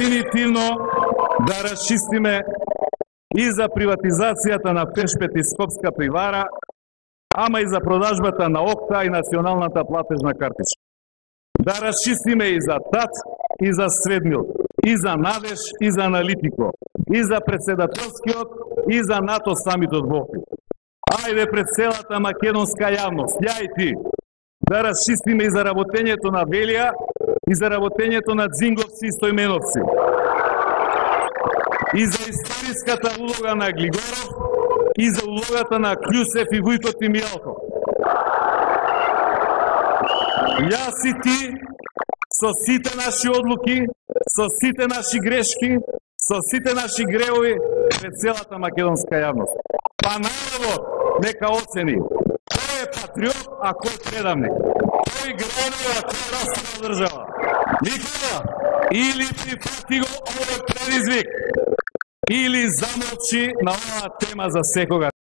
дефинитивно да расчистиме и за приватизацијата на Пешпет и Скопска привара, ама и за продажбата на ОКТА и националната платежна картичка. Да расчистиме и за ТАТ, и за Сведмил, и за Надеж, и за Аналитико, и за председателскиот, и за НАТО самитот во Охрид. Ајде пред целата македонска јавност, ја и ти, да расчистиме и за работењето на Велија, и за работењето на Дзинговци и Стојменовци, и за историската улога на Глигоров, и за улогата на Клюсев и Вујко Тимијалков. Јас и ти, со сите наши одлуки, со сите наши грешки, со сите наши греови пред целата македонска јавност. Па народот нека оцени кој е патриот, а кој предавник. Кој гребе, а кој расна држава. Никога, или прифати го овој предизвик, или замолчи на оваа тема за секога.